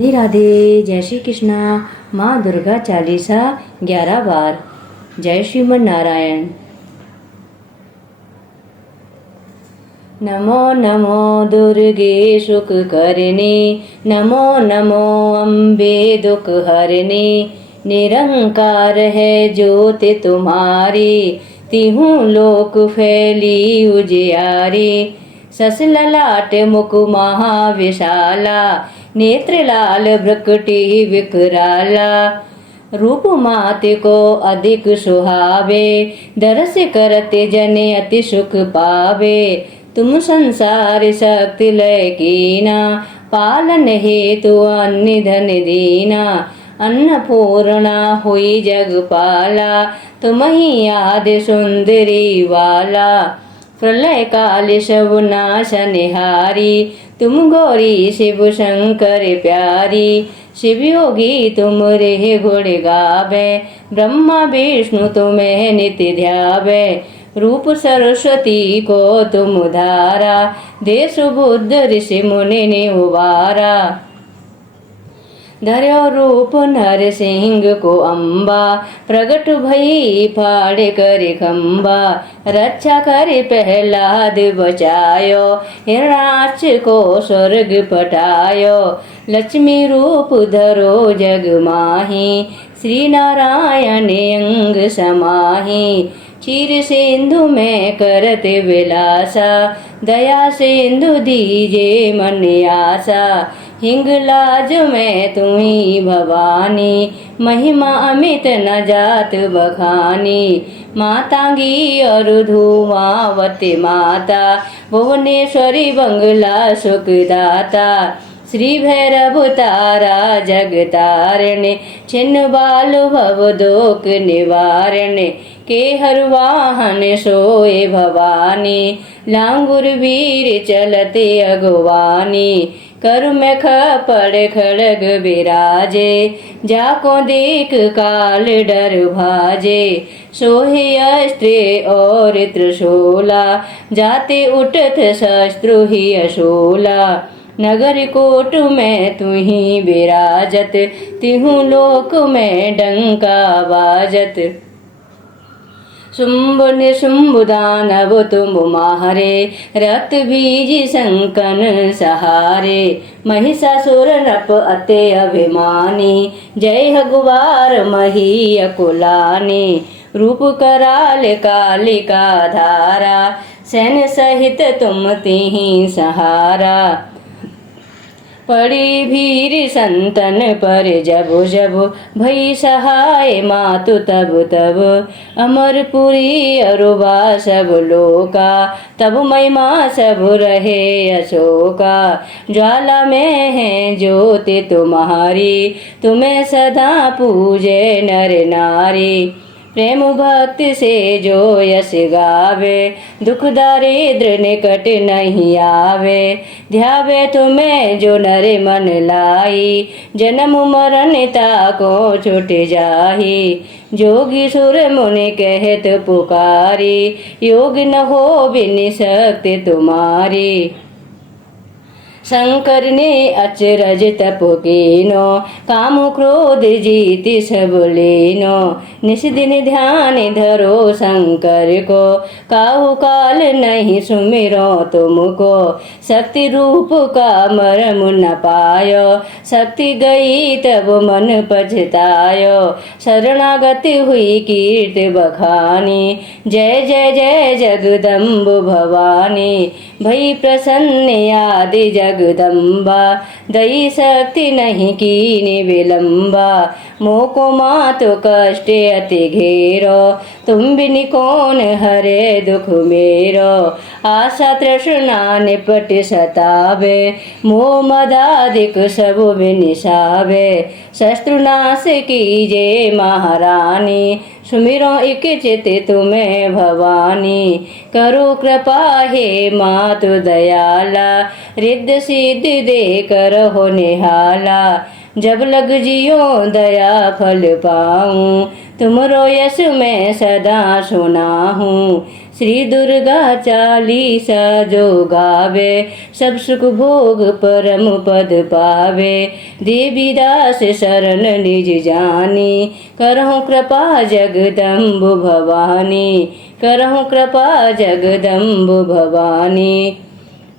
राधे राधे। जय श्री कृष्णा। माँ दुर्गा चालीसा 11 बार। जय श्रीमन नारायण। नमो नमो दुर्गे सुख करने, नमो नमो अम्बे दुख हरने। निरंकार है ज्योति तुम्हारी, तिहु लोक फैली उजियारी। सस ललाट मुख महाविशाला, नेत्र लाल भ्रकटी विकराला। रूप माते को अधिक सुहावे, दरस करते जने अति सुख पावे। तुम संसार शक्ति लय कीना, पालन हेतु अन्य धन दीना। अन्नपूर्णा हुई जगपाला, तुम ही आदि सुंदरी वाला। प्रलय काल शव नाशनिहारी, तुम गौरी शिव शंकर प्यारी। शिव योगी तुम रे गुण गावे, ब्रह्मा विष्णु तुम्हें नित्य ध्यावे। रूप सरस्वती को तुम धारा, देश बुद्ध ऋषि मुनि ने उबारा। धर्यो रूप नर सिंह को अम्बा, प्रगट भई फाड़े कर खम्बा। रक्षा कर प्रहलाद बचायो, हिरणाक्ष को स्वर्ग पटायो। लक्ष्मी रूप धरो जग माही, श्री नारायण अंग समाही। क्षीर सिंधु में करते विलासा, दया सिंधु दीजे मन आशा। हिंगलाज में तुम्ही भवानी, महिमा अमित न जात बखानी। मातांगी और धूमावती माता, भुवनेश्वरी बंगला सुखदाता। श्री भैरव तारा जगतारिणी, छिन्न बालु भव दोक निवारिणी। के हर वाहन सोए भवानी, लांगुर वीर चलते अगवानी। कर में खपड़ खड़ग विराजे, जाको देख काल डर भाजे। सोहे अस्त्र और त्रिशूला, जाते उठत शस्त्रु ही अशूला। नगर कोट में तुही विराजत, तिहु लोक में डंका बाजत। शुंभ निशुंभ दानव तुम मारे, रक्त बीज संकन सहारे। महिषासुर नप अते अभिमानी, जय हगुवार मही अकुलानी। रूप कराल कालिका धारा, सैन सहित तुम तिहि सहारा। पड़ी भीर संतन पर जब जब, भई सहाय मातु तब तब। अमरपुरी अरुबा सब लोका, तब महिमा सब रहे अशोका। ज्वाला में है ज्योति तुम्हारी, तुम्हें सदा पूजे नर नारी। प्रेम भक्ति से जो यश गावे, दुख दारिद्र निकट नहीं आवे। ध्यावे तुम्हें जो नर मन लाई, जन्म मरण ताको छुट जाही। जोगी सुर मुनि कहत पुकारी, योग न हो बिन शक्ति तुम्हारी। शंकर ने अचरज तप कीनो, काम क्रोध जीति सब लीनो। निस दिन ध्यान धरो शंकर को, काहू काल नहीं सुमिरो तुमको। शक्ति रूप का मरम न पायो, शक्ति गई तब मन पछतायो। शरणागति हुई कीर्ति बखानी, जय जय जय जगदम्ब भवानी। भई प्रसन्न आदि जगदम्बा, दई शक्ति नहीं कीनी विलंबा। मोको मातो कष्ट अति घेरो, तुम बिन कौन हरे दुख मेरो। आशा तृष्णा निपट सतावे, मोह मदादिक सब विनिसावे। शत्रुनाश कीजे महारानी, सुमिरो इक चित तुम्हें भवानी। करो कृपा हे मातु दयाला, रिद्ध सिद्धि दे कर हो निहाला। जब लग जियो दया फल पाऊं, तुमरो यश मैं सदा सुनाहूँ। श्री दुर्गा चालीसा जो गावे, सब सुख भोग परम पद पावे। देवी दास शरण निज जानी, करहु कृपा जगदम्ब भवानी, करहु कृपा जगदम्ब भवानी।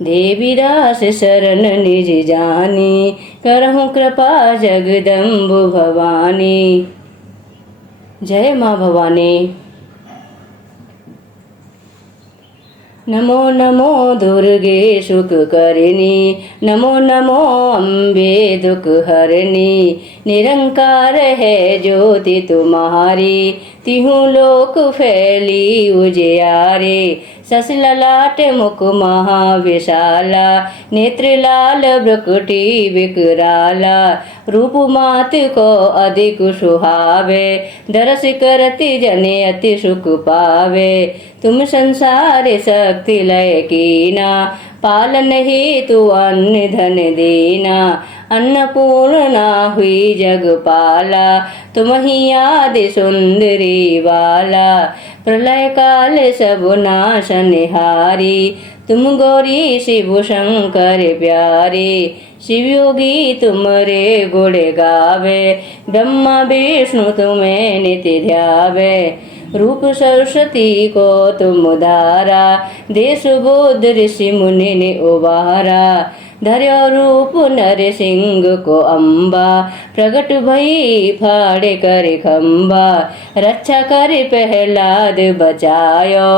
देवी दास शरण निज जानी, करहु कृपा जगदम्ब भवानी। जय माँ भवानी। नमो नमो दुर्गे सुख करिणी, नमो नमो अम्बे दुख हरणी। निरंकार है ज्योति तुम्हारी, तिहु लोक फैली उजियारे। सस ललाट मुख महाविशाला, नेत्र लाल भ्रुकुटी विकराला। रूप मात को अधिक सुहावे, दरस करति जने अति सुख पावे। तुम संसार शक्ति लय कीना, पालन हेतु अन्न धन देना। अन्नपूर्णा हुई जगपाला, तुम ही आदि सुंदरी बाला। प्रलय काल सब नाशनहारी, तुम गौरी शिव शंकर प्यारे। शिव योगी तुमरे गुण गावे, ब्रह्मा विष्णु तुम्हें नित्य ध्यावे। रूप सरस्वती को तुम उदारा, देश बुद्ध ऋषि मुनि ने उबारा। धर्यो रूप नर सिंह को अम्बा, प्रगट भई फाड़े कर खम्बा। रक्षा कर प्रहलाद बचायो,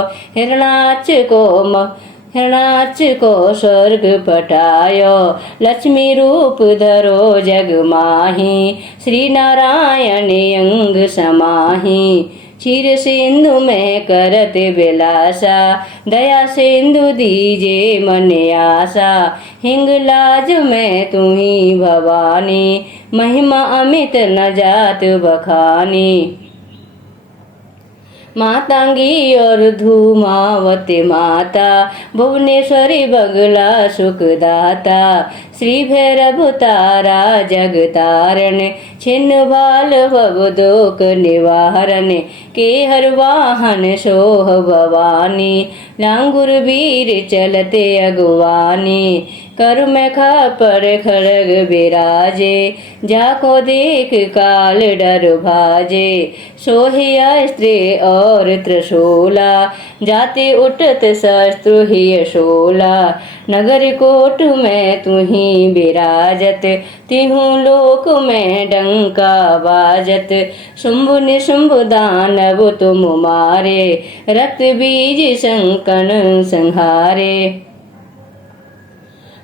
हिरणाक्ष को स्वर्ग पटायो। लक्ष्मी रूप धरो जग माही, श्री नारायण अंग समाही। क्षीर सिंधु में करत विलासा, दया सिंधु दीजे मन आशा। हिंगलाज में तुम्ही भवानी, महिमा अमित न जात बखानी। मातांगी और धूमावती माता, भुवनेश्वरी बगला सुखदाता। श्री भैरव तारा जगतारण, छिन्न बाल भवदोक निवारण। के हर वाहन सोह भवानी, लांगुर वीर चलते अगवानी। कर में पर खड़ग विराजे, जाको देख काल डर भाजे। सोहिया स्त्री और त्रिशूला, जाते उठत शस्त्रु ही शोला। नगर कोट में तुही विराजत, तिहु लोक में डंका बाजत। शुंभ निशुंभ दानव तुम मारे, रक्त बीज संकन संहारे।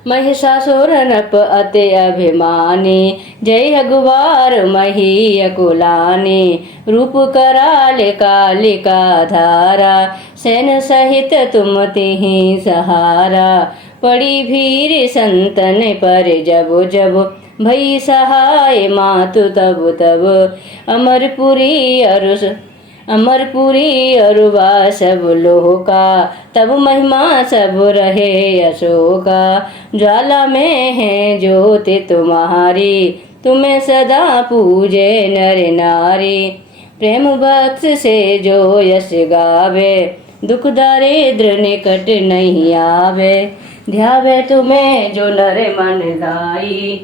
महिषासुर नप अति अभिमानी, जय हगवार मही अकुलानी। रूप कराल कालिका धारा, सैन सहित तुम तिहि सहारा। पड़ी भीर संतन पर जब जब, भई सहाय मातु तब तब। अमरपुरी अरुवा सब लोका, तब महिमा सब रहे अशोका। ज्वाला में है ज्योति तुम्हारी, तुम्हें सदा पूजे नर नारी। प्रेम भक्त से जो यश गावे, दुख दारिद्र निकट नहीं आवे। ध्यावे तुम्हें जो नर मन लाई,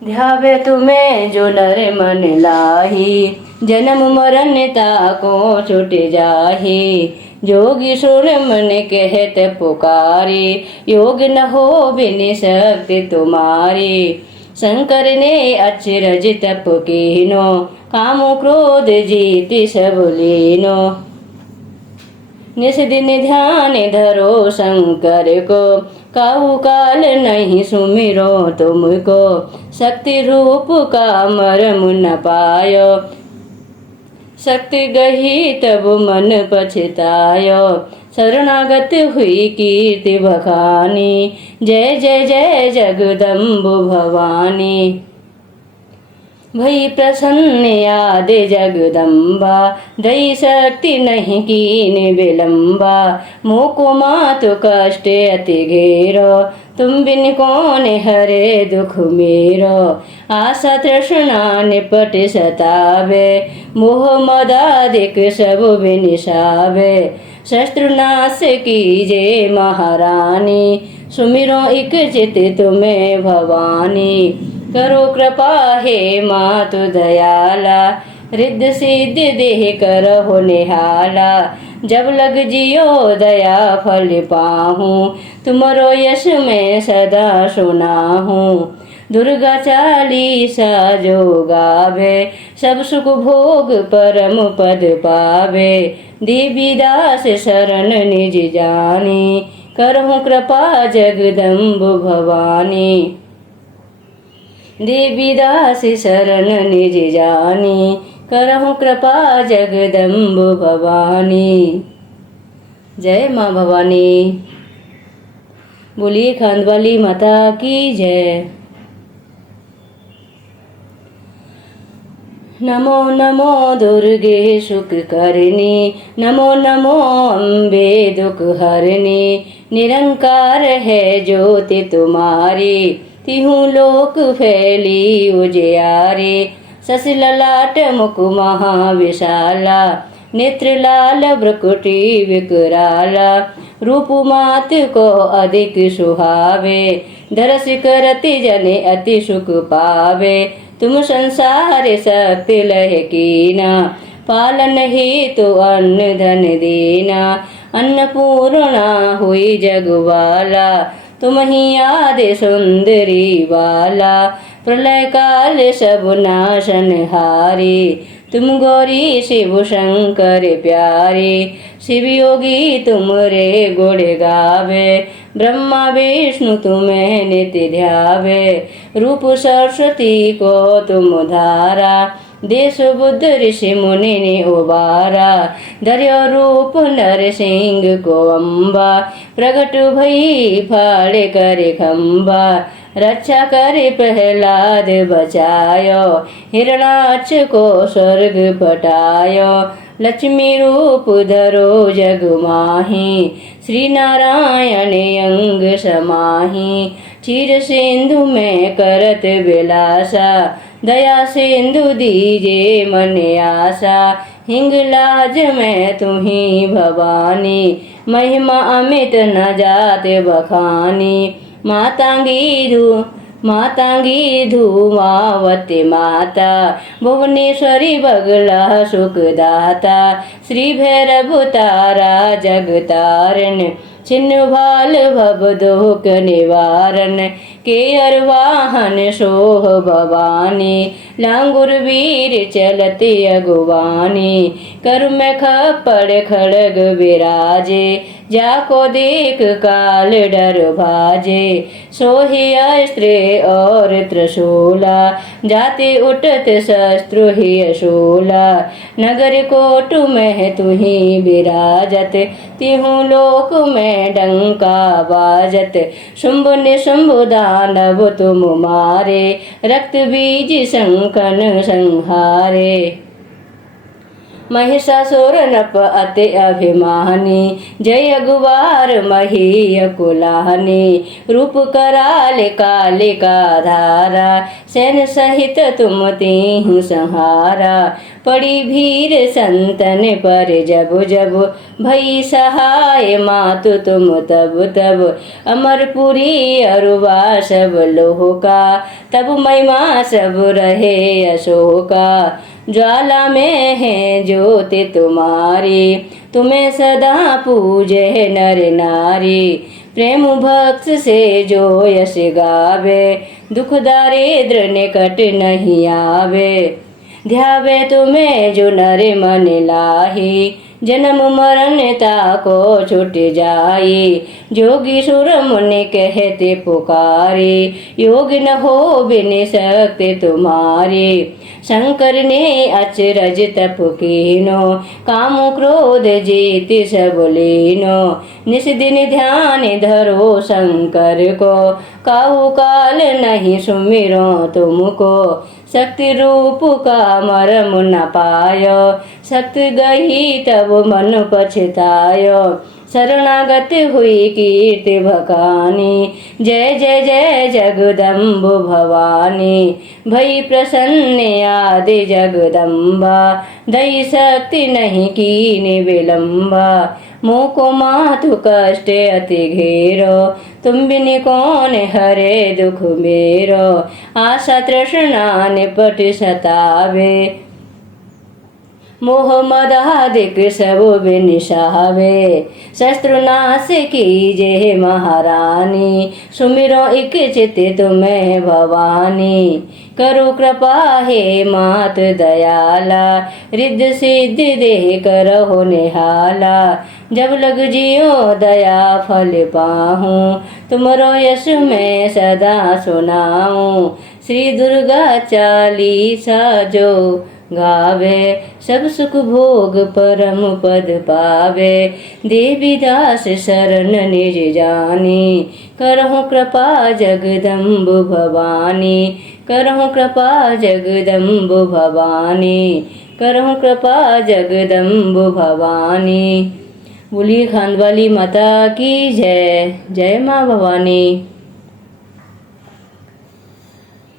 ध्यावे तुम्हें जो नर मन लाही। जन्म मरण ताको छुट जाही, जोगी सुर मन कहत पुकारी। योग न हो बिन शक्ति तुम्हारी, शंकर ने अचरज तप कीनो। कामो क्रोध जीति सब लीनो, निस दिन ध्यान धरो शंकर को। काहू काल नहीं सुमिरो तुमको, शक्ति रूप का मरम न पायो। शक्ति गही तब मन पछतायो, शरणागत हुई कीर्ति बखानी। जय जय जय जगदम्ब भवानी। भई प्रसन्न याद जगदम्बा, दई शक्ति नहीं कीन विलम्बा। मोको मातु कष्ट अति घेरो, तुम बिन कौन हरे दुख मेरो। आशा तृष्णा निपट सतावे, मोह मदादिक सब बिनिसावे। शस्त्रनाश कीजे महारानी, सुमिरो एक चित तुम्हें भवानी। करो कृपा हे मातु दयाला, रिद्ध सिद्ध देह करहो निहाला। जब लग जियो दया फल पाहूँ, तुमरो यश में सदा सुनाहूँ। दुर्गा चालीसा जो गावे, सब सुख भोग परम पद पावे। देवी दास शरण निज जानी, करहु कृपा जगदम्ब भवानी। देवी दास शरण निज जानी, करहु कृपा जगदम्ब भवानी। जय माँ भवानी। बोलिए खांडवाली माता की जय। नमो नमो दुर्गे सुख करनी, नमो नमो अम्बे दुख हरनी। निरंकार है ज्योति तुम्हारी, तिहु लोक फैली उजियारी। शश ललाट मुख महाविशाला, नेत्र लाल भ्रुकुटी विकराला। रूप मात को अधिक सुहावे, दरस करति जने अति सुख पावे। तुम संसार शक्ति लह कीना, पालन हेतु अन्न धन दीना। अन्नपूर्णा हुई जगवाला, तुम ही आदि सुंदरी बाला। प्रलय काल सब नाशन हारी, तुम गौरी शिव शंकर प्यारी। शिव योगी तुम रे गुण गावे, ब्रह्मा विष्णु तुम्हें नित्य ध्यावे। रूप सरस्वती को तुम धारा, देश बुद्ध ऋषि मुनि ने उबारा। धर्यो रूप नर सिंह को अम्बा, प्रगट भई फाड़े करे खम्बा। रक्षा करे प्रहलाद बचायो, हिरणाक्ष को स्वर्ग पटायो। लक्ष्मी रूप धरो जग माही, श्री नारायण अंग समाही। क्षीर सिंधु में करत विलासा, दया सिंधु दीजे मन आशा। हिंगलाज में तुम्ही भवानी, महिमा अमित न जात बखानी। मातांगी धूमावती माता, भुवनेश्वरी बगला सुखदाता। श्री भैरव तारा जगतारण, छिन्न भाल भव दुख निवारण। के अरवाहन सोह भवानी, लांगुर वीर चलती अगुवानी। कर में खप्पड़ खड़ग विराजे, जाको देख काल डर भाजे। सोही अस्त्र और त्रिशूला, जाते उठत शस्त्रु ही अशूला। नगर कोट में तुही विराजत, तिहु लोक में डंका बाजत। शुंभ निशुंभ दानव तुम मारे, रक्त बीज शंकन संहारे। महिषासुर नप अति अभिमानी, जय अगुवार मही कुलानी। रूप कराल कालिका धारा, सैन सहित तुम तीहु संहारा। पड़ी भीर संतन पर जब जब, भई सहाय मातु तुम तब तब। अमरपुरी अरुवा सब लोका, तब महिमा सब रहे अशोका। ज्वाला में है ज्योति तुम्हारी, तुम्हें सदा पूजे नर नारी। प्रेम भक्त से जो यश गावे, दुख दारिद्र निकट नहीं आवे। ध्यावे तुम्हें जो नर मन लाही, जन्म मरण ताको छुट जाई। जोगी सुर मुनि कहते पुकारी, योग न हो बिन शक्ति तुम्हारी। शंकर ने अचरज तप कीनो, काम क्रोध जीत सब लीनो। निस दिन ध्यान धरो शंकर को, काहू काल नहीं सुमिरो तुमको। शक्ति रूप का मरम न पायो, शक्ति गई तब मन पछतायो। शरणागत हुई कीर्ति भकानी, जय जय जय जगदम्ब भवानी। भई प्रसन्न आदि जगदम्बा, दई शक्ति नहीं कीन विलम्बा। मोको मातु कष्ट अति घेरो, तुम बिन कौन हरे दुख मेरो। आशा तृष्णा निपट सतावे, मोह मदादिक सब बिनिसावे। शस्त्र नाश कीजे महारानी, सुमिरो इक चित तुम्हें भवानी। करो कृपा हे मात दयाला, रिद्ध सिद्ध दे करहो निहाला। जब लग जियो दया फल पाहूँ, तुमरो यश मैं सदा सुनाऊँ। श्री दुर्गा चालीसा जो गावे, सब सुख भोग परम पद पावे। देवी दास शरण निज जानी, करहु कृपा जगदम्ब भवानी। करहु कृपा जगदम्ब भवानी, करहु कृपा जगदम्ब भवानी। बोलिए खांडवाली माता की जय। जय माँ भवानी।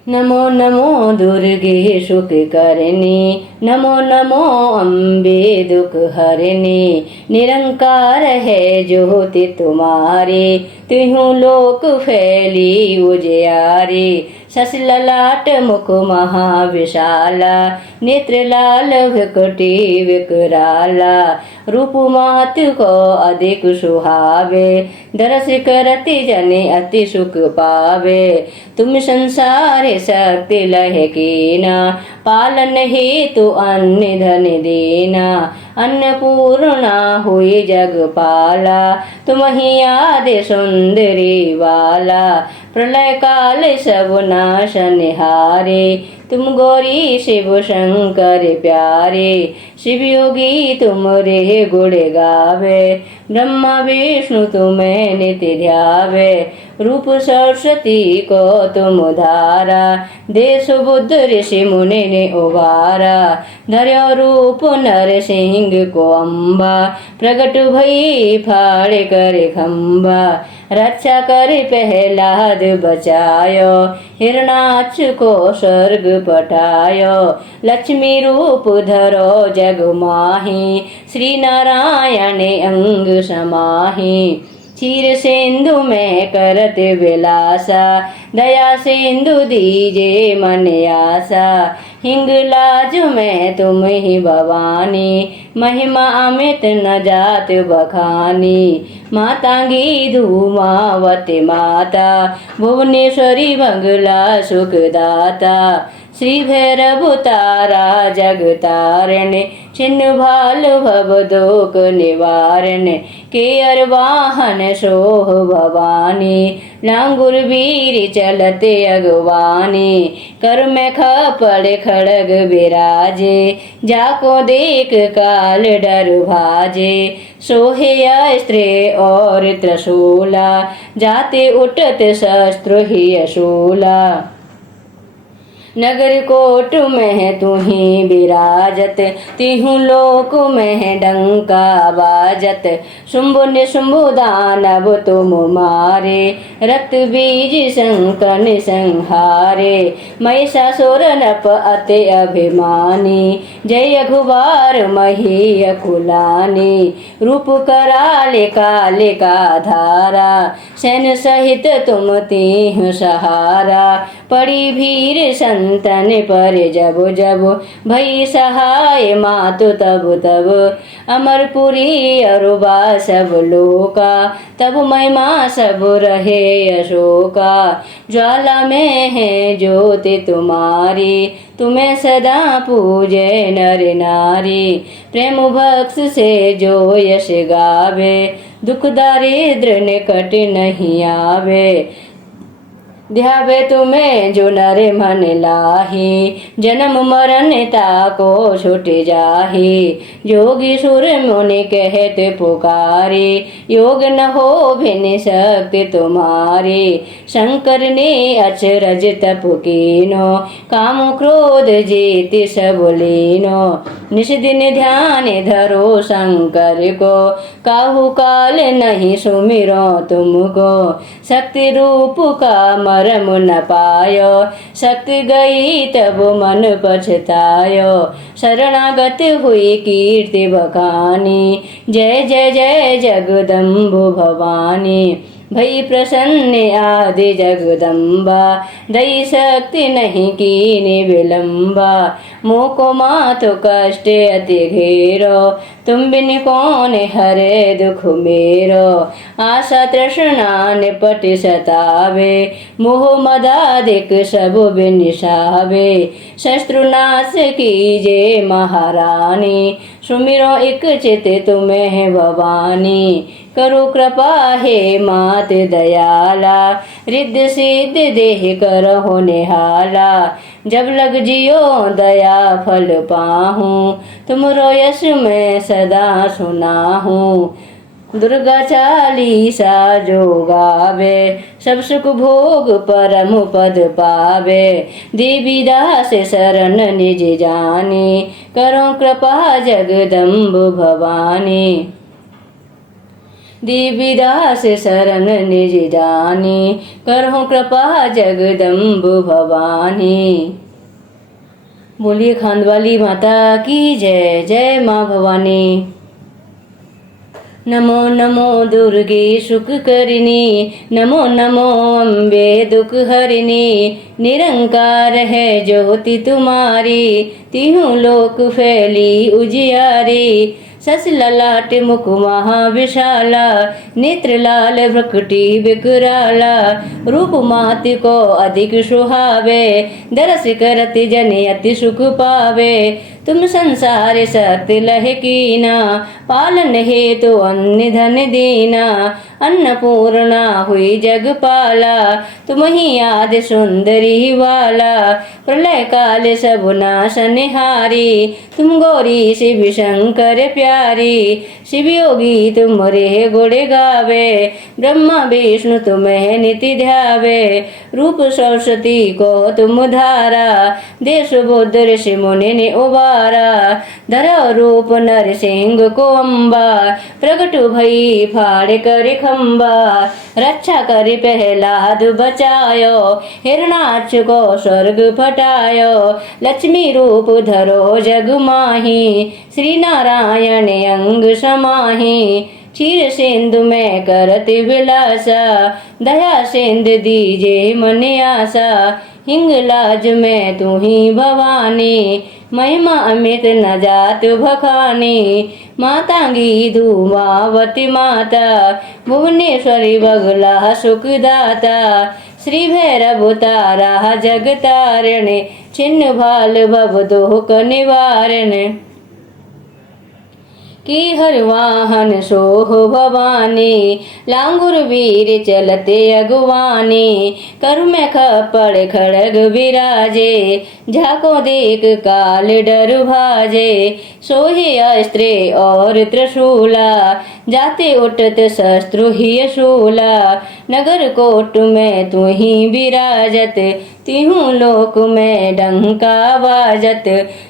नमो नमो दुर्गे सुख करनी, नमो नमो अम्बे दुख हरनी। निरंकार है ज्योति तुम्हारी, तिहु लोक फैली उजियारी। शश ललाट मुख महाविशाला, नेत्र लाल विकटी विकराला। रूप मात को अधिक सुहावे, दरस करति जने अति सुख पावे। तुम संसार शक्ति लह कीना, पालन हेतु अन्न धन देना। अन्नपूर्णा हुई जगपाला, तुम ही आदि सुंदरी वाला। प्रलय काल सब नाशनहारे, तुम गौरी शिव शंकर प्यारे। शिव योगी तुम रे गुण गावे, ब्रह्मा विष्णु तुम्हें नित्य ध्यावे। रूप सरस्वती को तुम धारा, देश बुद्ध ऋषि मुनि ने उबारा। धर्यो रूप नर सिंह को अम्बा, प्रगट भई फाड़ कर खम्बा। रक्षा कर प्रहलाद बचायो, हिरणाक्ष को स्वर्ग पठायो। लक्ष्मी रूप धरो जग माही, श्री नारायण अंग समाही। क्षीर सिंधु में करत विलासा, दया सिंधु दीजे मन आसा। हिंग लाज में तुम ही भवानी, महिमा अमित न जात बखानी। मातांगी धूमावती माता, भुवनेश्वरी बंगला सुखदाता। श्री भैरव तारा जगतारण, छिन्न भाल भव दोक निवारण। के अरवाहन सोह भवानी, लांगुर वीर चलते अगवानी। कर में खपड़ खड़ग विराजे, जाको देख काल डर भाजे। सोहे अस्त्र और त्रिशूला, जाते उठत शस्त्र ही अशूला। नगर कोट में तुही विराजत, तिहु लोक में डंका बाजत। शुंभ निशुंभ दानव तुम मारे, रक्त बीज संकन संहारे। महिषासुर नप अति अभिमानी, जय रघुबार मही अकुलानी। रूप कराले काले का धारा, सैन सहित तुम तीह सहारा। पड़ी भीर संतन पर जब जब, भई सहाय मातु तब तब। अमरपुरी अरुबा सब लोका, तब महिमा सब रहे अशोका। ज्वाला में है ज्योति तुम्हारी, तुम्हें सदा पूजे नर नारी। प्रेम भक्स से जो यश गावे, दुख दारिद्र निकट नहीं आवे। ध्यावे तुम्हें जो नर मन लाही, जन्म मरण ताको छुट जाही। जोगी सुर मुनि कहत पुकारे, योग न हो भिन्न शक्ति तुम्हारी। शंकर ने अचरज तप कीनो, काम क्रोध जीत सब लीनो। निस दिन ध्यान धरो शंकर को, काहू काल नहीं सुमिरो तुमको। शक्ति रूप का मरम न पायो, शक्ति गई तब मन पछतायो। शरणागत हुई कीर्ति बखानी, जय जय जय जगदम्बु भवानी। भई प्रसन्न आदि जगदम्बा, दई शक्ति नहीं कीने विलंबा। मोको मातो कष्ट अति घेरो, तुम बिन कौन हरे दुख मेरो। आशा तृष्णा निपट सतावे, मोह मदादिक सब बिनिसावे। शत्रुनाश कीजे महारानी, सुमिरो एक चित तुम्हें भवानी। करो कृपा हे मात दयाला, रिद्ध सिद्ध देह करहो निहाला। जब लग जियो दया फल पाहूँ, तुमरो यश मैं सदा सुनाहूँ। दुर्गा चालीसा जो गावे, सब सुख भोग परम पद पावे। देवी दास शरण निज जानी, करो कृपा जगदम्ब भवानी। देवी दास शरण निज जानी, करहो कृपा जगदम्ब भवानी। बोलिए खांडवाली माता की जय। जय माँ भवानी। नमो नमो दुर्गे सुख करिनी, नमो नमो अम्बे दुख हरिनी। निरंकार है ज्योति तुम्हारी, तीनों लोक फैली उजियारी। सस ललाट मुख महाविशाला, नेत्र लाल भ्रकुटी विकराला। रूप माति को अधिक सुहावे, दरस करति जन अति सुख पावे। तुम संसार शक्ति लह कीना, पालन हेतु अन्न धन दीना। अन्नपूर्णा हुई जगपाला, तुम ही आदि सुंदरी वाला। प्रलय काल सब नाशनहारी, तुम गौरी शिव शंकर प्यारी। शिव योगी तुम्हारे गुण गावे, ब्रह्मा विष्णु तुम्हें निति ध्यावे। रूप सरस्वती को तुम धारा, देश बुद्ध ऋषि मुनि ने उबारा। धरा रूप नर सिंह को अम्बा, प्रगट भई फाड़ कर खम्बा। रक्षा कर प्रहलाद बचायो, हिरणाक्ष को स्वर्ग फटायो। लक्ष्मी रूप धरो जग माही, श्री नारायण अंग समाही। क्षीर सिंधु में करत विलासा, दया सिंधु दीजे मन आशा। हिंगलाज में तू ही भवानी, महिमा अमित न जात भखानी। मातांगी धूमावती माता, भुवनेश्वरी बगला सुखदाता। श्री भैरव तारा जगतारिणी, छिन्न भाल भव दुख निवारण। की हर वाहन सोह भवानी, लांगुर वीर चलते अगवानी। कर में खपड़ खड़ग विराजे, झाको देख काल डर भाजे। सोहे अस्त्रे और त्रिशूला, जाते उठत शस्त्रु ही शूला। नगर कोट में तू ही विराजत, तीहूं लोक में डंका बाजत।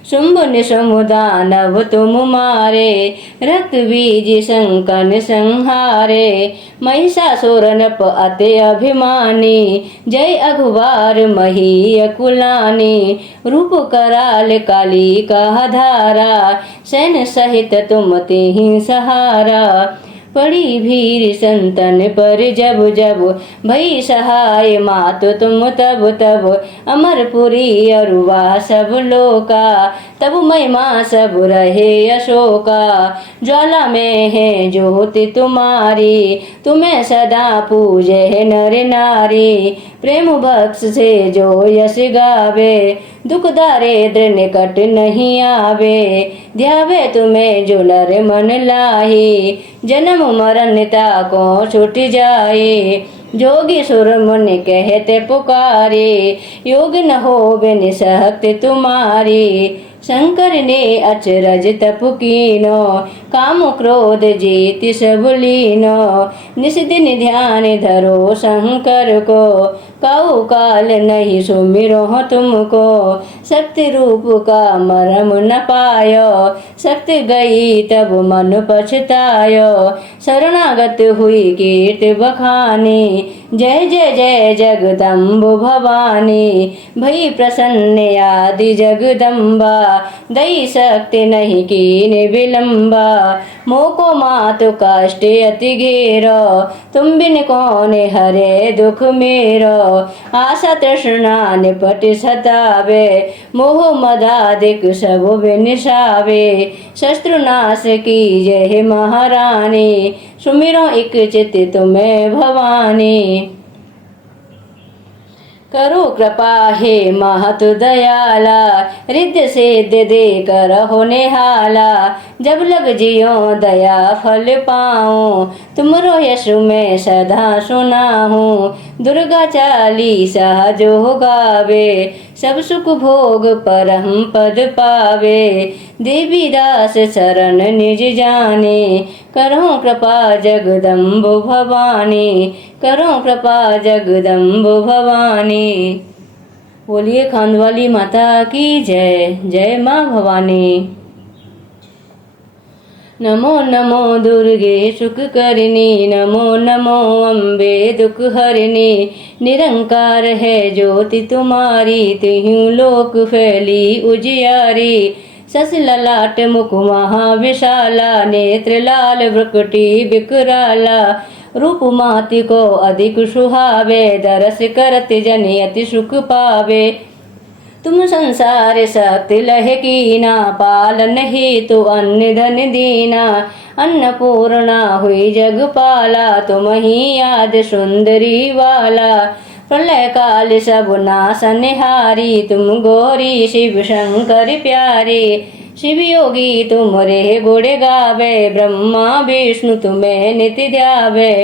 शुंभ निशुंभ दानव तुम मारे, रक्त बीज संकन संहारे। महिषासुर नप अति अभिमानी, जय अघवार मही अकुलानी। रूप कराल काली का धारा, सैन सहित तुम तेहि सहारा। पड़ी भीर संतन पर जब जब, भई सहाय मात तुम तब तब। अमरपुरी अरुवा सब लोका, तब महिमा सब रहे अशोका। ज्वाला में है ज्योति तुम्हारी, तुम्हें सदा पूजे नर नारी। प्रेम भक्ष से जो यश गावे, दुख दारिद्र निकट नहीं आवे। ध्यावे तुम्हें जो नर मन लाही, जन्म मरण ताको छूट जाए। जोगी सुर मुनि कहते पुकारे, योग न हो बिन शक्ति तुम्हारी। शंकर ने अचरज तप कीनो, काम क्रोध जीति सब लीनो। निस दिन ध्यान धरो शंकर को, काऊ काल नहीं सुमिरो तुमको, शक्ति रूप का मरम न पायो, शक्ति गई तब मन पछतायो, शरणागत हुई कीर्ति बखानी, जय जय जय जगदम्बु भवानी, भई प्रसन्न आदि जगदम्बा, दई शक्ति नहीं कीन विलंबा, मोको मातु कष्ट अति घेरो, तुम बिन कौन हरे दुख मेरो, आशा तृष्णा निपट सतावे, मोह मदादिक सब विनिसावे, शस्त्रनाश की जय महारानी, सुमिरो एक चित तुम्हें भवानी। करो कृपा हे महतु दयाला, रिद्ध सिद्ध दे कर हो निहाला, जब लग जियो दया फल पाऊँ, तुमरो यश में सदा सुनाहूँ, दुर्गा चालीसा जो गावे, सब सुख भोग परम पद पावे, देवी दास शरण निज जाने, करो कृपा जगदम्बु भवानी, करो कृपा जगदम्बु भवानी। बोलिए खांडवाली माता की जय, जय माँ भवानी। नमो नमो दुर्गे सुख करनी, नमो नमो अम्बे दुख हरनी, निरंकार है ज्योति तुम्हारी, तिहु लोक फैली उजियारी, सस ललाट मुख महाविशाला, नेत्र लाल भ्रुकुटी विकराला, रूप माति को अधिक सुहावे, दरस करत जन अति सुख पावे, तुम संसार शक्ति लह कीना, पालन हेतु अन्न धन दीना, अन्नपूर्णा हुई जगपाला, तुम ही आदि सुंदरी वाला, प्रलय काल सब नासनहारी, तुम गौरी शिव शंकर प्यारे, शिव योगी तुमरे गुण गावे, ब्रह्मा विष्णु तुम्हें नित्य ध्यावे,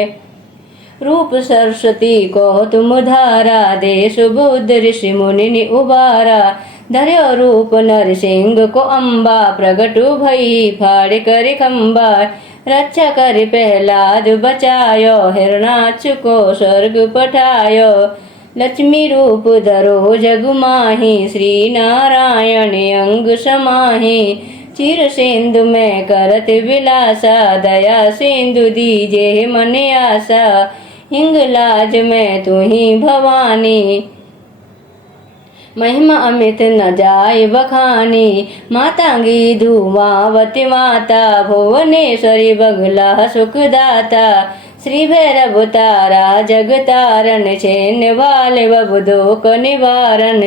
रूप सरस्वती को तुम धारा, दे सुबुद्ध ऋषि मुनि उबारा, धर्यो रूप नरसिंह को अम्बा, प्रगटु भई फाड़ कर खम्बा, रक्षा कर प्रहलाद बचायो, हिरणाक्ष को स्वर्ग पठायो, लक्ष्मी रूप धरो जग माही, श्री नारायण अंग समाही, चिर सिंधु में करत विलासा, दया सिंधु दीजे मन आशा, हिंगलाज में तू ही भवानी, महिमा अमित न जाय बखानी, मातांगी धूमावती माता, भुवनेश्वरी बगला सुखदाता, श्री भैरव तारा जगतारण, छेन वाले बबुदो को निवारण,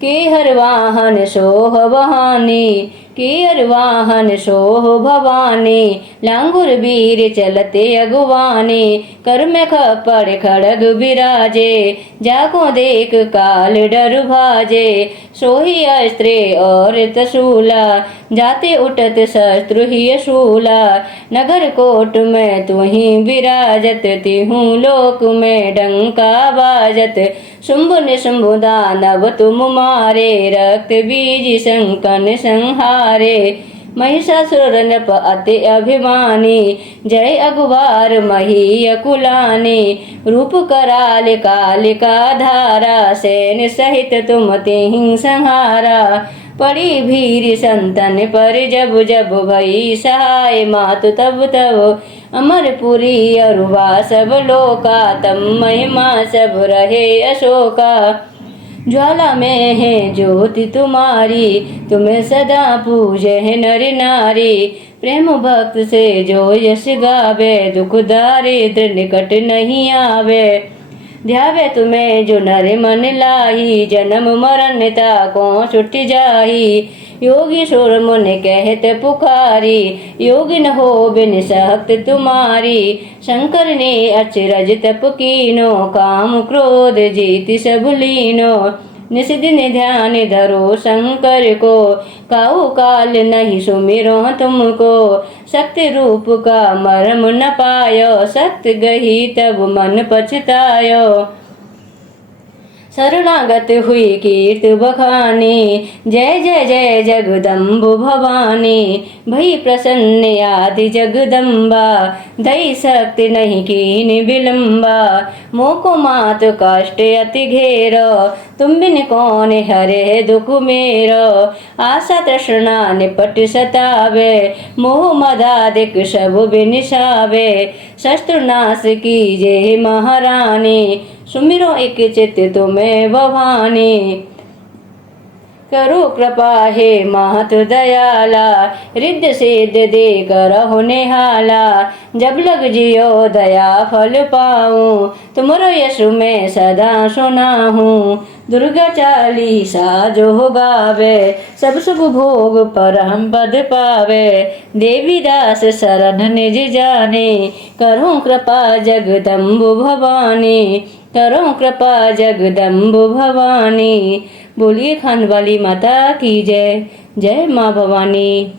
के हर वाहन सोह बहानी, के हर वाहन सोह भवानी, लांगुर वीर चलते अगुवानी, कर में खप्पड़ खड़ग विराजे, जाको देख काल डर भाजे, सोही अस्त्रे और तसूला, जाते उठत शत्रु ही शूला, नगर कोट में तू ही विराजत, तिहु लोक में डंका बाजत, शुंभ निशुंभ दानव तुम मारे, रक्त बीज शंकन संहारे, महिषासुर नृप अति अभिमानी, जय अगुवार मही अकुलानी, रूप कराल कालिका धारा, सैन सहित तुम तिहिं संहारा, पड़ी भीर संतन पर जब जब भई सहाय, मातु तब तब अमरपुरी अरुवा सब लोका, तम महिमा सब रहे अशोका, ज्वाला में है ज्योति तुम्हारी, तुम्हें सदा पूजे है नर नारी, प्रेम भक्त से जो यश गावे, दुख दारिद्र निकट नहीं आवे, ध्यावे तुम्हें जो नर मन लाही, जन्म मरण ताको छुट जाही, योगी सुर मुन कहत पुकारी, योगी न हो बिन शक्त तुम्हारी, शंकर ने अचरज तप कीनो, काम क्रोध जीत सब लीनो, निस दिन ध्यान धरो शंकर को, काऊ काल नहीं सुमिरो तुमको, शक्ति रूप का मरम न पायो, शक्ति गही तब मन पछतायो, शरणागत हुई कीर्त बखानी, जय जय जय जगदम्ब भवानी। भई प्रसन्न आदि जगदम्बा, दई शक्ति नहीं कीन विलम्बा। मोको मात कष्ट अति घेरो, तुम बिन कौन हरे दुख मेरो। आशा तृष्णा निपट सतावे, मोह मदादिक सब बिनिसावे। शस्त्र नाश कीजे महारानी, सुमिरो एक चित तुम्हें भवानी। करो कृपा हे महत दयाला, रिद्ध सिद्ध दे करहु निहाला। जब लग जियो दया फल पाऊं, तुमरो यश में सदा सुनाहूं। दुर्गा चालीसा जो गावे, सब सुख भोग परम पद पावे। देवी दास शरण निज जाने, करो कृपा जगदम्ब भवानी। करो कृपा जगदम्ब भवानी। बोलिए खानवाली माता की जय। जय माँ भवानी।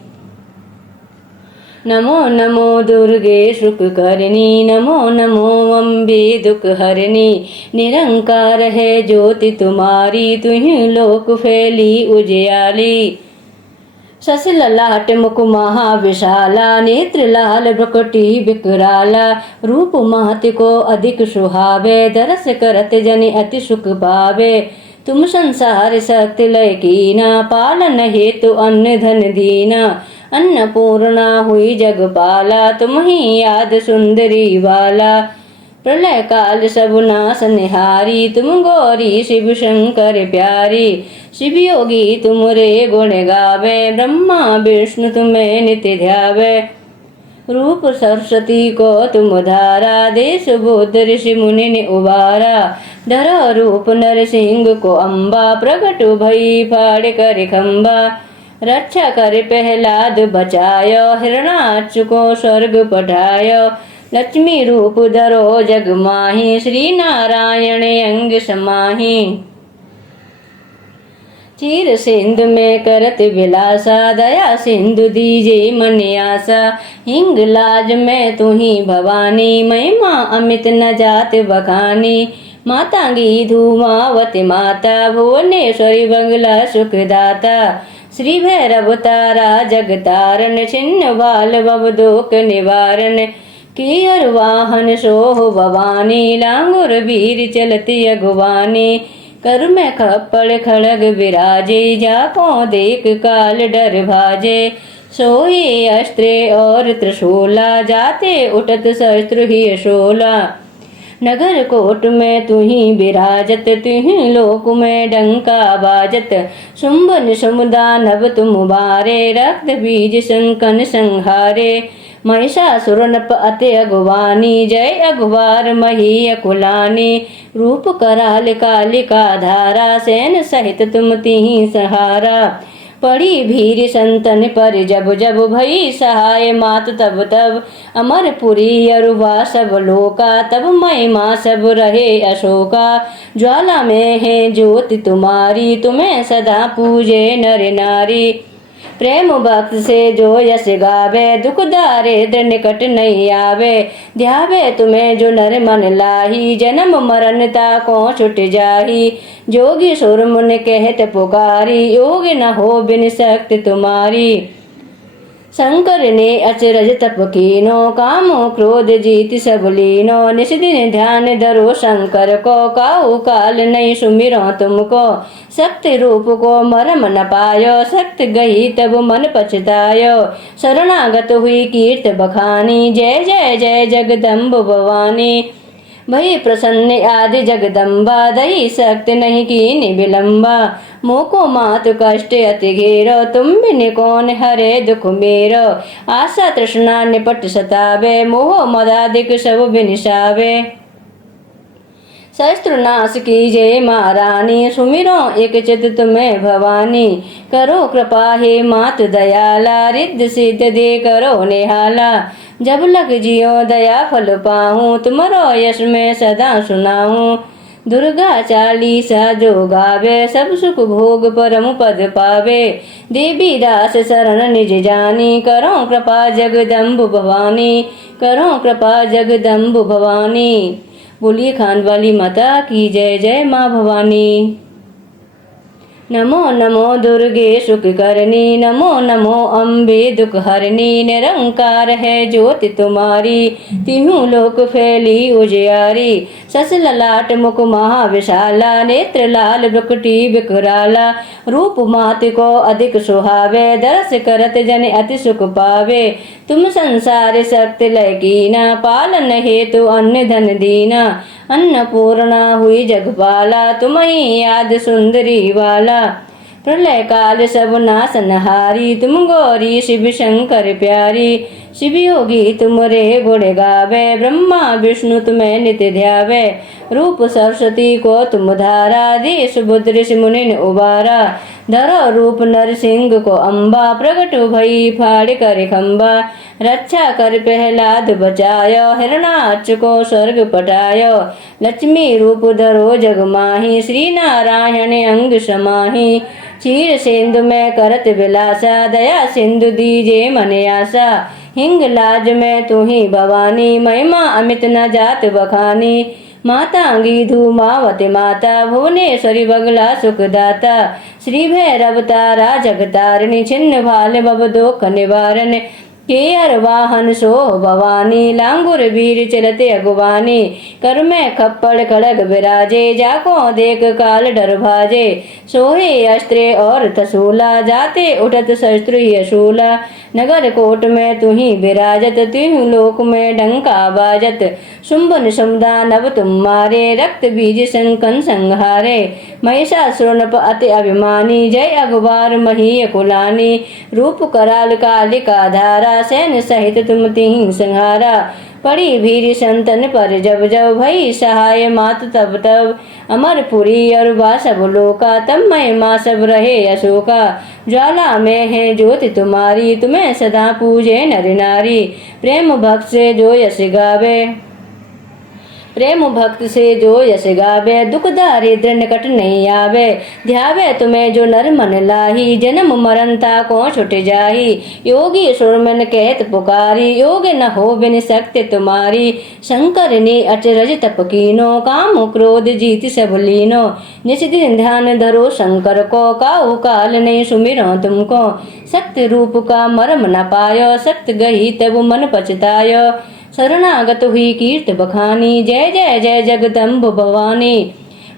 नमो नमो दुर्गे सुख करनी, नमो नमो अम्बे दुख हरनी। निरंकार है ज्योति तुम्हारी, तुहि लोक फैली उजियाली। शश ललाट मुख महाविशाला, नेत्र लाल भ्रकुटी विकराला। रूप महति को अधिक सुहावे, दरस करत जनि अति सुख पावे। तुम संसार शक्ति लय कीना, पालन हेतु अन्न धन दीना। अन्नपूर्णा हुई जगपाला, तुम ही याद सुंदरी वाला। प्रलय काल सब नाश निहारी, तुम गौरी शिव शंकर प्यारी। शिव योगी तुमरे गुण गावे, ब्रह्मा विष्णु तुम्हें नित्य ध्यावे। रूप सरस्वती को तुम धारा, देश बुद्ध ऋषि मुनि ने उबारा। धर रूप नरसिंह को अम्बा, प्रकट भई फाड़ कर खम्बा। रक्षा कर प्रहलाद बचायो, हिरणाक्ष को स्वर्ग पठायो। लक्ष्मी रूप धरो जग माही, श्री नारायण अंग समाही। चीर सिंधु में करत विलासा, दया सिंधु दीजे मन आसा। हिंग लाज में तुही भवानी, महिमा अमित न जात बखानी। मातांगी धूमावती माता, भुवनेश्वरी बंगला सुखदाता। श्री भैरव तारा जगतारण, छिन्न बाल भवदोक निवारण। कियर वाहन सोह भवानी, लांगुर वीर चलती अगुवानी। कर में खप्पड़ खड़ग विराजे, जाको देख काल डर भाजे। सोए अस्त्रे और त्रिशूला, जाते उठत शस्त्र ही शोला। नगर कोट में तुही विराजत, तुही लोक में डंका बाजत। शुंभ निशुंभ दानव तुम बारे, रक्त बीज संकन संहारे। महिषासुर नप अति अगुवानी, जय अगुवार मही अकुलानी। रूप कराल कालिका धारा, सेन सहित तुम तिहि सहारा। पड़ी भीर संतन पर जब जब, भई सहाय मात तब तब। अमरपुरी अरुवा सब लोका, तब महिमा सब रहे अशोका। ज्वाला में है ज्योति तुम्हारी, तुम्हें सदा पूजे नर नारी। प्रेम भक्त से जो यश गावे, दुख दारिद्र निकट नहीं आवे। ध्यावे तुम्हें जो नर मन लाही, जन्म मरण ताको छुट जाही। जोगी सुर मुनि कहत पुकारी, योग न हो बिन शक्ति तुम्हारी। शंकर ने अचरज तप कीनो, कामो क्रोध जीत सब लीनो। निस दिन ध्यान धरो शंकर को, काहू काल नहीं सुमिरो तुमको। शक्ति रूप को मरम न पायो, शक्ति गई तब मन पछतायो। शरणागत हुई कीर्त बखानी, जय जय जय जगदम्ब भवानी। भई प्रसन्न आदि जगदम्बा, दई शक्ति नहीं कीन विलम्बा। मोको मात कष्ट अति घेरो, तुम बिन कौन हरे दुख मेरो। आशा तृष्णा निपट सतावे, मोह मदादिक सब बिनिसावे। शस्त्र नाश कीजे महारानी, सुमिरो एक चित तुम्हें भवानी। करो कृपा हे मात दयाला, रिद्ध सिद्ध दे करो निहाला। जब लग जियो दया फल पाऊं, तुमरो यश में सदा सुनाऊं। दुर्गा चालीसा जो गावे, सब सुख भोग परम पद पावे। देवी दास शरण निज जानी, करो कृपा जगदम्ब भवानी। करो कृपा जगदम्ब भवानी। बोलिए खान वाली माता की जय। जय माँ भवानी। नमो नमो दुर्गे सुख करनी, नमो नमो अम्बे दुख हरनी। निरंकार है ज्योति तुम्हारी, तीनों लोक फैली उजियारी। सस ललाट मुख महाविशाला, नेत्र लाल ब्रुकुटी बिकराला। रूप मात को अधिक सुहावे, दरस करत जन अति सुख पावे। तुम संसार शक्ति लकीना, पालन हेतु अन्न धन दीना। अन्नपूर्णा हुई जगपाला, तुम्हें याद सुंदरी वाला। प्रलय काल सब नासनहारी, तुम गौरी शिव शंकर प्यारी। शिव योगी तुमरे गुण गावे, ब्रह्मा विष्णु तुम्हें नित्य ध्यावे। रूप सरस्वती को तुम धारा, देश बुद्ध ऋषि मुनि उबारा। धरो रूप नरसिंह को अम्बा, प्रगट भई फाड़ कर खम्बा। रक्षा कर प्रहलाद बचायो, हिरणाक्ष को स्वर्ग पटायो। लक्ष्मी रूप धरो जग माही, श्री नारायण अंग समाही। क्षीर सिंधु में करत विलासा, दया सिंधु दीजे मन आशा। हिंग लाज में तू ही भवानी, महिमा अमित न जात बखानी। मातांगी धूमावती माता, भुवनेश्वरी बगला सुखदाता। श्री भैरव तारा जगतारिणी, छिन्न भाल भव दुख निवारण। केयर वाहन सो भवानी, लांगुर वीर चलते अगुवानी। कर में खप्पड़ खड़ग विराजे, जाको देख काल डर भाजे। सोहे अस्त्रे और तसूला, जाते उठत शस्त्र यशूला। नगर कोट में तू ही विराजत, तीनों लोक में डंका बाजत। शुंभ निशुम्भा नभ तुम मारे, रक्त बीज संकन संहारे। महिषासुर नृप अति अभिमानी, जय अखबार मही कुलानी। रूप कराल कालिका धारा, सैन सहित तुम तिहि संहारा। पड़ी भीर संतन पर जब जब, भई सहाय मात तब तब। अमरपुरी और सब लोका, तब महिमा सब रहे अशोका। ज्वाला में है ज्योति तुम्हारी, तुम्हें सदा पूजे नर नारी। प्रेम भक्त से जो यश गावे, प्रेम भक्त से जो यश गावे। दुख दारिद्र निकट नहीं आवे, ध्यावे तुम्हें जो नर मन लाही। जन्म मरनता को छुट जाही, योगी सुर मन कहत पुकारी। योग न हो बिन शक्ति तुम्हारी, शंकर ने अचरज तप कीनो। काम क्रोध जीत सब लीनो, निस दिन ध्यान धरो शंकर को। काहू काल नहीं सुमिरो तुमको, शक्ति रूप का मरम न पायो। शक्ति गही तब मन पछतायो, शरणागत हुई कीर्त बखानी। जय जय जय जगदम्ब भवानी,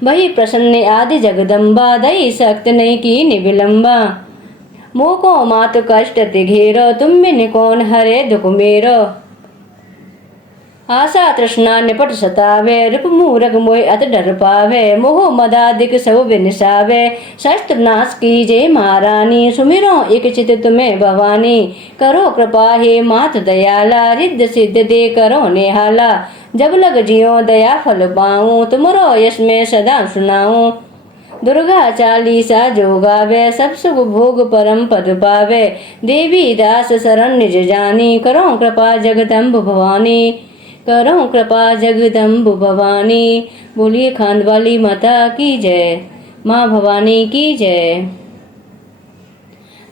वही प्रसन्न आदि जगदम्बा। दई शक्ति नहीं की निविलंबा, मोको मात कष्ट ते घेरो। तुम बिन कौन हरे दुख मेरो। आशा तृष्णा निपट सतावे, रूप मूरख मोह अत डर पावे। मोह मदादिक सब विनसावे, शस्त्र नाश कीजे महारानी। सुमिरो एक चित तुम्हें भवानी, करो कृपा हे मात दयाला। रिद्ध सिद्ध दे करो निहाला, जब लग जियो दया फल पाऊं। तुमरो यश में सदा सुनाऊं, दुर्गा चालीसा जो गावे। सब सुख भोग परम पद पावे, देवी दास शरण निज जानी। करो कृपा जगदम्ब भवानी, करो कृपा जगदम्ब भवानी। बोलिए खांड वाली माता की जय, माँ भवानी की जय।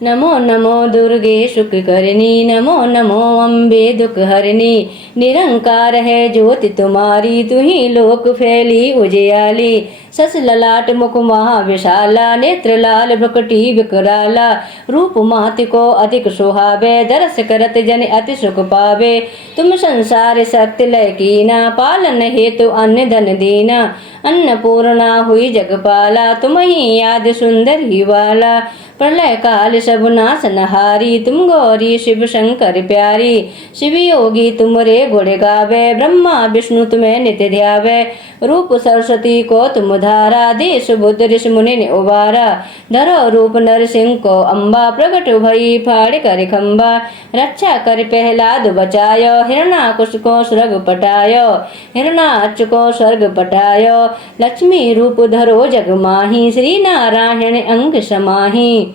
नमो नमो दुर्गे सुख करनी, नमो नमो अम्बे दुख हरनी। निरंकार है ज्योति तुम्हारी, तू ही लोक फैली उजियाली। सस ललाट मुख महाविशाला, नेत्र लाल भ्रुकुटी विकराला। रूप माति को अधिक सुहावे, दरस करत जन अति सुख पावे। तुम संसार शक्ति लय कीना, पालन हेतु अन्न धन दीना। अन्नपूर्णा हुई जगपाला, तुम ही याद सुंदर ही वाला। प्रलय काल सब नासनहारी, तुम गौरी शिव शंकर प्यारी। शिव योगी तुमरे गुण गावे, ब्रह्मा विष्णु तुम्हें नित्य ध्यावे। रूप सरस्वती को तुम धारा, देश बुद्ध ऋषि मुनि उबारा। धरो रूप नरसिंह को अम्बा, प्रगट भई फाड़ कर खम्बा। रक्षा कर प्रहलाद बचायो, हिरणाकुश को स्वर्ग पटायो। हिरणाक्ष को स्वर्ग पटायो, लक्ष्मी रूप धरो जग माही। श्री नारायण अंग समाही,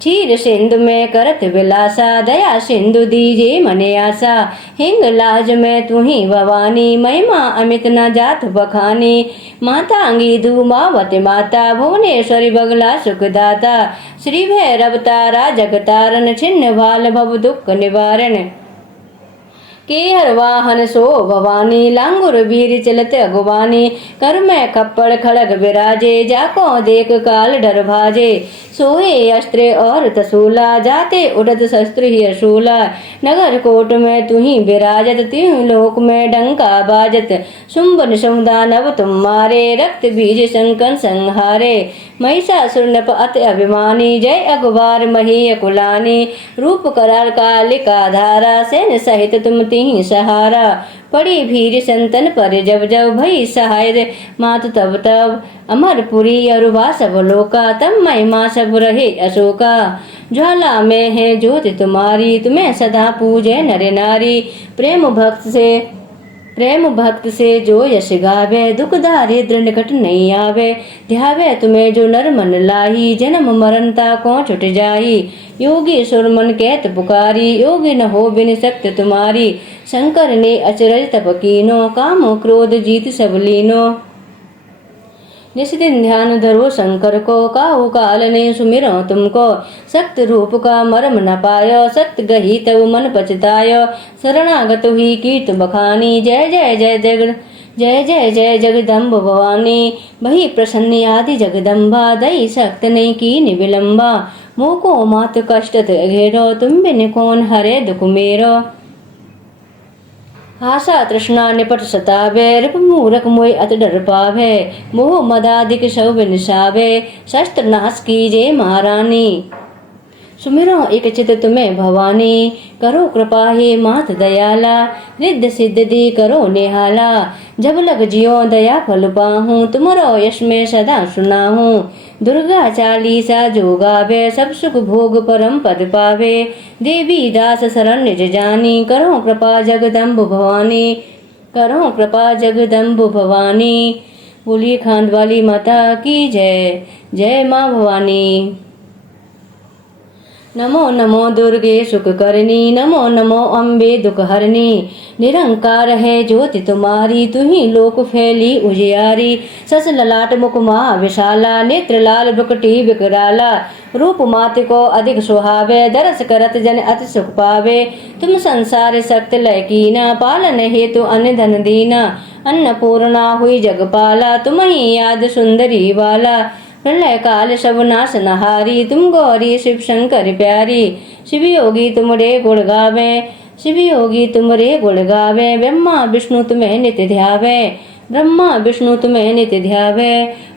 क्षीर सिंधु में करत विलासा। दया सिंधु दीजे मन आशा, हिंग लाज में तू ही भवानी। महिमा अमित न जात बखानी। मातांगी धूमावती माता, भुवनेश्वरी बगला सुखदाता। श्री भैरव तारा जगतारण, छिन्न भाल भव दुख निवारण। के हर वाहन सो भवानी, लांगुर वीर चलत अगवानी, कर में खप्पड़ खड़ग विराजे, जाको देख काल डर भाजे, सोए अस्त्र और तसूला, जाते उड़त शस्त्र ही असूला, नगर कोट में तुही विराजत, तीन लोक में डंका बाजत, शुंभ निशुंभ दानव तुम मारे, रक्त बीज शंकन संहारे, महिषासुर नप अति अभिमानी, जय अगवार मही अकुलानी, रूप करार कालिका धारा, सैन्य सहित तुम तिहि सहारा, पड़ी भीर संतन पर जब जब, भई सहाय मात तब तब, अमरपुरी अरुवा सब लोका, तब महिमा सब रहे अशोका, ज्वाला में है ज्योति तुम्हारी, तुम्हें सदा पूजे नर नारी, प्रेम भक्त से जो यश गावे, दुख दारिद्र निकट नहीं आवे, ध्यावे तुम्हें जो नर मन लाही, जन्म मरनता को छुट जाही, योगी सुर मन कहत पुकारी, योगी न हो बिन शक्ति तुम्हारी, शंकर ने अचरज तप कीनो, काम क्रोध जीत सब लीनो, निस दिन ध्यान धरो शंकर को, काहू काल ने सुमिरो तुमको, सक्त रूप का मर्म न पायो, सत्य गही तब मन पछतायो, शरणागत हुई कीर्त बखानी, जय जय जय जग जय जय जय जगदम्ब भवानी, भई प्रसन्न आदि जगदम्बा, दई सक्त नहीं की विलंबा, मोको मात कष्ट घेरो, तुम बिन कौन हरे दुख मेरो, आशा तृष्णा निपट सतावे, रिप मूरख मोय अत डर पावे, मोह मदादिक सब निसावे, शस्त्र नाश कीजे महारानी, सुमिरो एक चित तुम्हें भवानी, करो कृपा हे मात दयाला, रिद्ध सिद्ध दी करो निहाला, जब लग जियो दया फल पाहूँ, तुमरो यश में सदा सुनाहूँ, दुर्गा चालीसा जो गावे, सब सुख भोग परम पद पावे, देवी दास शरण निज जानी, करो कृपा जगदम्ब भवानी, करो कृपा जगदम्ब भवानी, बोलिए खांड वाली माता की जय, जय माँ भवानी। नमो नमो दुर्गे सुख करनी, नमो नमो अम्बे दुख हरनी, निरंकार है ज्योति तुम्हारी, तुही लोक फैली उजियारी, सस ललाट मुख महा विशाला, नेत्र लाल बिकटी विकराला, रूप मात को अधिक सुहावे, दरस करत जन अति सुख पावे, तुम संसार सक्त लय कीना, पालन हेतु अन्न धन दीना, अन्नपूर्णा हुई जगपाला, तुम ही याद सुंदरी वाला, प्रलय काल सब नाश नहारी, तुम गौरी शिव शंकर प्यारी, शिव योगी तुमरे गुण गावे, शिव योगी तुमरे गुण गावे, ब्रह्मा विष्णु तुम्हें नित्य ध्यावे, ब्रह्मा विष्णु तुम्हें नित्य ध्यावे,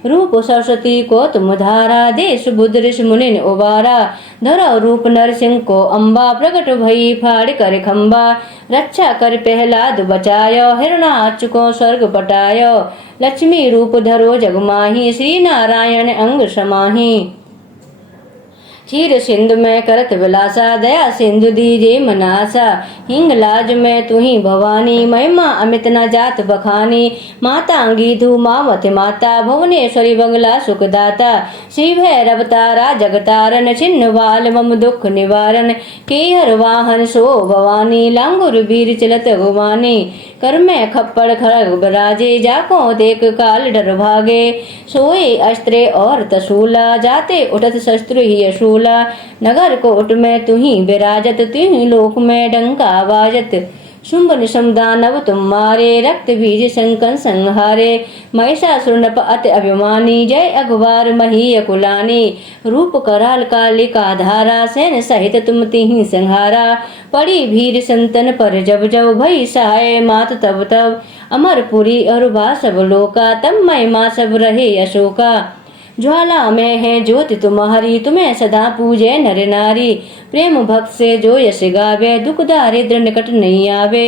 रूप सरस्वती को तुम धारा, देश बुद्ध ऋषि मुनि उबारा, धरो रूप नरसिंह को अम्बा, प्रकट भई फाड़ कर खम्बा, रक्षा कर प्रहलाद बचायो, हिरणाक्ष को स्वर्ग पटायो, लक्ष्मी रूप धरो जगमाही, श्री नारायण अंग समाही, क्षीर सिंधु में करत विलासा, दया सिंधु दीजे मनासा, हिंगलाज में तुही भवानी, महिमा अमित न जात बखानी, मातांगी धूमावत माता, भुवनेश्वरी बंगला सुखदाता, श्री भैरव तारा जगतारण, छिन्न वाल मम दुख निवारण, केहर वाहन सो भवानी, लांगुर वीर चलत गुवानी, कर में खप्पड़ खड़ग बराजे, जाको देख काल डर भागे, सोए अस्त्र और तसूला, जाते उठत शस्त्र ही असूला, नगर कोट में तुही विराजत, तुही लोक में डंका बाजत, शुंभ निशुंभ दानव तुम मारे, रक्त बीज शंकन संहारे, महिषासुर नप अति अभिमानी, जय अगवार मही अकुलानी, रूप कराल कालिका धारा, सैन्य सहित तुम तिहि संहारा, पड़ी भीर संतन पर जब जब, भई सहाय मात तब तब, अमरपुरी अरुभा सब लोका, तब महिमा सब रहे अशोका, ज्वाला में है ज्योति तुम्हारी, तुम्हें सदा पूजे नर नारी, प्रेम भक्त से जो यश गावे, दुख दारिद्र निकट नहीं आवे,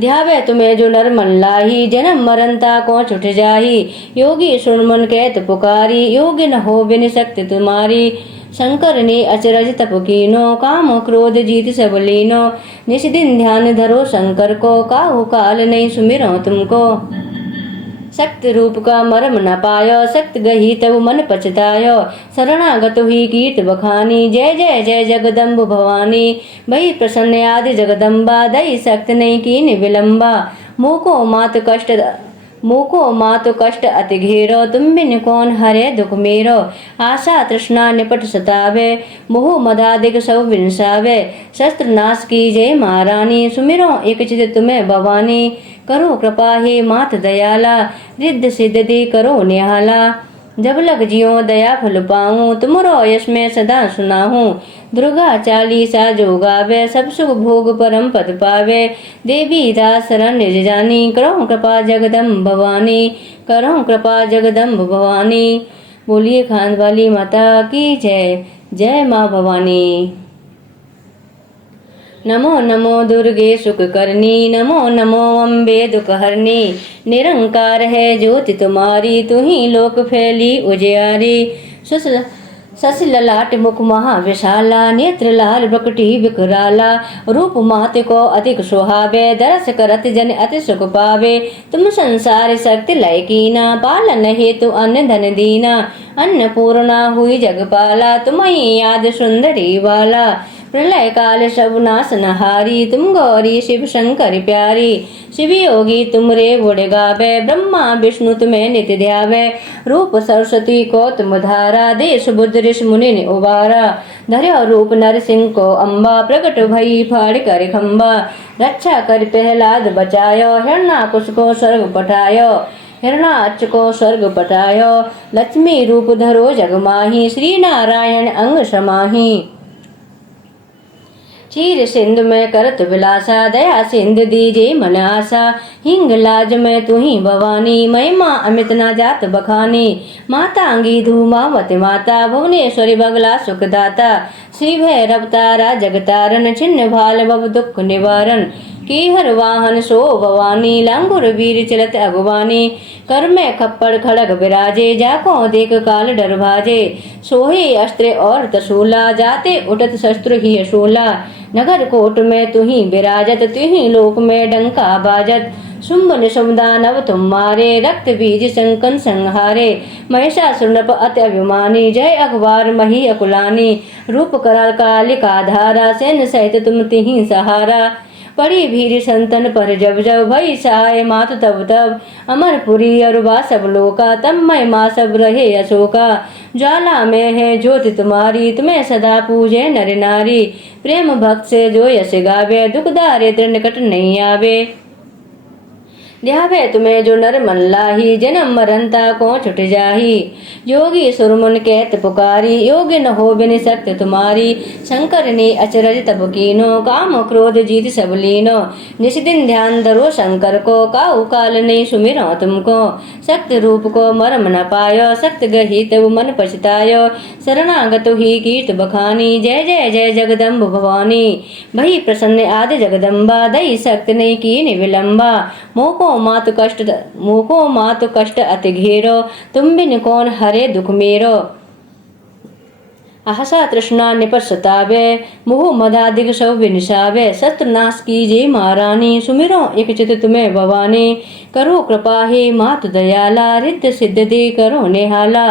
ध्यावे तुम्हें जो नर मन लाही, जन्म मरनता को छुट जाही, योगी सुन मन कहत पुकारी, योगी न हो बिन शक्ति तुम्हारी, शंकर ने अचरज तप कीनो, काम क्रोध जीत सब लीनो, निस दिन ध्यान धरो शंकर को, काहू काल नहीं सुमिरो तुमको, सक्त रूप का मर्म न पायो, सक्त गही तब मन पछतायो, शरणागत हुई कीर्त बखानी, जय जय जय जगदम्ब भवानी, भई प्रसन्न आदि जगदम्बा, दई सक्त नहीं कीन विलंबा, मोको मात मोको मातु कष्ट अति घेरो, तुम बिन कौन हरे दुख मेरो। आशा तृष्णा निपट सतावे, मोह मदादिक सब विनसावे। शस्त्र नाश कीजे महारानी, सुमिरो एक चित तुम्हें भवानी। करो कृपा हे मात दयाला, रिद्ध सिद्ध दी करो निहाला। जब लग जियो दया फल पाऊं, तुमरो यश में सदा सुनाहूं। दुर्गा चालीसा जो गावे, सब सुख भोग परम पद पावे। देवी दास शरण निज जानी, करो कृपा जगदम्ब भवानी। करो कृपा जगदम्ब भवानी। बोलिए खांड वाली माता की जय। जय माँ भवानी। नमो नमो दुर्गे सुख करनी, नमो नमो अम्बे दुख हरनी। निरंकार है ज्योति तुम्हारी, तू ही लोक फैली उजियारी। शशि ललाट मुख महा विशाला, नेत्र लाल बकटी विकराला। रूप मात को अधिक सुहावे, दरस करत जन अति सुख पावे। तुम संसार शक्ति लय कीना, पालन हेतु अन्न धन दीना। अन्नपूर्णा हुई जगपाला, तुम ही याद सुंदरी वाला। प्रलय काल सब नाश नहारी, तुम गौरी शिव शंकर प्यारी। शिव योगी तुम रे गुण गावे, ब्रह्मा विष्णु तुम्हें नित्य ध्यावे। रूप सरस्वती को तुम धारा, देश बुद्ध ऋषि मुनि ने उबारा। धर्यो रूप नरसिंह को अम्बा, प्रकट भई फाड़ कर खम्बा। रक्षा कर प्रहलाद बचायो, हिरण्याकुश को स्वर्ग पठायो। हिरणाक्ष को स्वर्ग पठायो, लक्ष्मी रूप धरो जग माही। श्री नारायण अंग समाही। क्षीर सिंधु में करत विलासा, दया सिंधु दीजे मन आशा। हिंग लाज में तू ही भवानी, महिमा अमित ना जात बखानी। मातांगी धूमावती माता, भुवनेश्वरी बगला सुखदाता। श्री भैरव तारा जगतारण, छिन्न भाल भव दुख निवारण। की हर वाहन सो भवानी, लंगुर वीर चलत अगवानी। कर में खप्पड़ खड़ग विराजे, जाको देख काल डर भाजे। सोहे अस्त्र और तसूला, जाते उठत शस्त्र ही शूला। नगर कोट में तू ही विराजत, तू ही लोक में डंका बाजत। शुंभ निशुंभ दानव तुम मारे, रक्त बीज संकन संहारे। महिषासुर नृप अति अभिमानी, जय अखबार मही अकुलानी। रूप कराल कालिका धारा, सैन्य सहित तुम तिहि सहारा। पड़ी भीर संतन पर जब जब, भई सहाय मात तब तब। अमरपुरी अरुबा सब लोका, तब मैं माँ सब रहे अशोका। ज्वाला में है ज्योति तुम्हारी, तुम्हें सदा पूजे नर नारी। प्रेम भक्त से जो यश गावे, दुख दारिद्र निकट नहीं आवे। ध्यावे तुम्हें जो नर मन लाही, जन्म मरनता को छुट जाही। योगी सुरमुन कहत पुकारी, योग्य न हो बिन शक्ति तुम्हारी। शंकर ने अचरज तब कीनो, काम क्रोध जीत सब लीनो। निस दिन ध्यान धरो शंकर को, काहू काल नहीं सुमिरो तुमको। शक्त रूप को मरम न पायो, शक्त गही तब मन पछतायो। शरणागत ही कीर्त बखानी, जय जय जय जगदम्ब भवानी। भई प्रसन्न आदि जगदम्बा, दई शक्त नहीं कीन विलंबा। मोको मात कष्ट अति घेरो, तुम बिन कौन हरे दुख मेरो। आशा तृष्णा निपट सतावे, मोह मदादिक सब विनसावे। शस्त्र नाश कीजे महारानी, सुमिरो एक चित तुम्हें भवानी। करो कृपा हे मात दयाला, रिद्ध सिद्ध दे करो निहाला।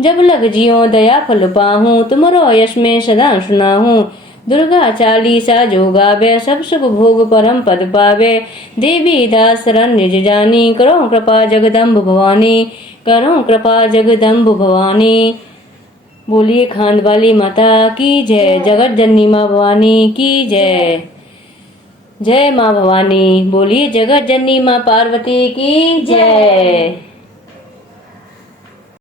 जब लग जियो दया फल पाहूं, तुमरो यश में सदा सुनाहूं। दुर्गा चालीसा जो गावे, सब सुख भोग परम पद पावे। देवी दास शरण निज जानी, करो कृपा जगदम्ब भवानी। करो कृपा जगदम्ब भवानी। बोलिए खांड वाली माता की जय। जगत जननी माँ भवानी की जय। जय माँ भवानी। बोलिए जगत जननी माँ पार्वती की जय।